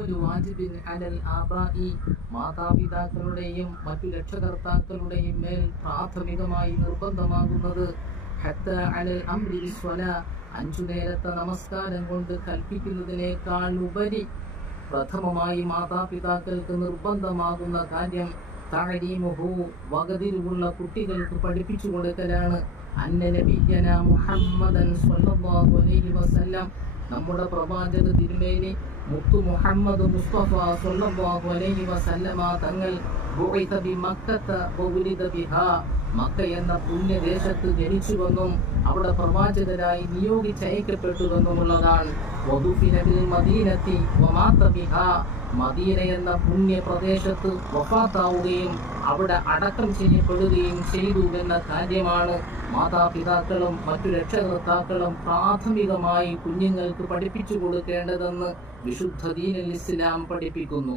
ഒരു വാജിബിൻ അലൽ ആബാഇ മാതാപിതാക്കളുടെയും മറ്റു രക്ഷകർത്താക്കളുടെയും മേൽ പ്രാഥമികമായി നിർബന്ധമാകുന്നത് ഹത്ത അലൽ അംരി ബിസ്വലാ 5 നേരത്തെ നമസ്കാരം കൊണ്ട് കൽപ്പിക്കുന്നതിനേക്കാൾ ഉപരി പ്രഥമമായി മാതാപിതാക്കൾക്ക് നിർബന്ധമാകുന്ന കാര്യം തഅലീമുഹു വകതിരിവുള്ള കുട്ടികൾക്ക് പഠിപ്പിച്ചു കൊടുക്കലാണ്. അന്ന നബിയന മുഹമ്മദൻ സ്വല്ലല്ലാഹു അലൈഹി വസല്ലം നമ്മുടെ പ്രവാചക തിരുമേനി മുത്തു മുഹമ്മദ് മുസ്തഫ സ്വല്ലല്ലാഹു അലൈഹി വസല്ലമ തങ്ങൾ ബുഇത ബിമക്കത വഉലിദ ബിഹാ മക്ക എന്ന പുണ്യദേശത്ത് ജനിച്ചുവെന്നും അവിടെ പ്രവാചകരായി നിയോഗിച്ചയക്കപ്പെട്ടുവെന്നുമുള്ളതാണ്. വദുഫിന ബിൽ മദീനത്തി വമാത ബിഹാ മദീന എന്ന പുണ്യ പ്രദേശത്ത് വഫാത്താവുകയും അവിടെ അടക്കം ചെയ്യപ്പെടുകയും ചെയ്തു എന്ന കാര്യമാണ് മാതാപിതാക്കളും മറ്റു രക്ഷകർത്താക്കളും പ്രാഥമികമായി കുഞ്ഞുങ്ങൾക്ക് പഠിപ്പിച്ചു കൊടുക്കേണ്ടതെന്ന് വിശുദ്ധ ദീനുൽ ഇസ്ലാം പഠിപ്പിക്കുന്നു.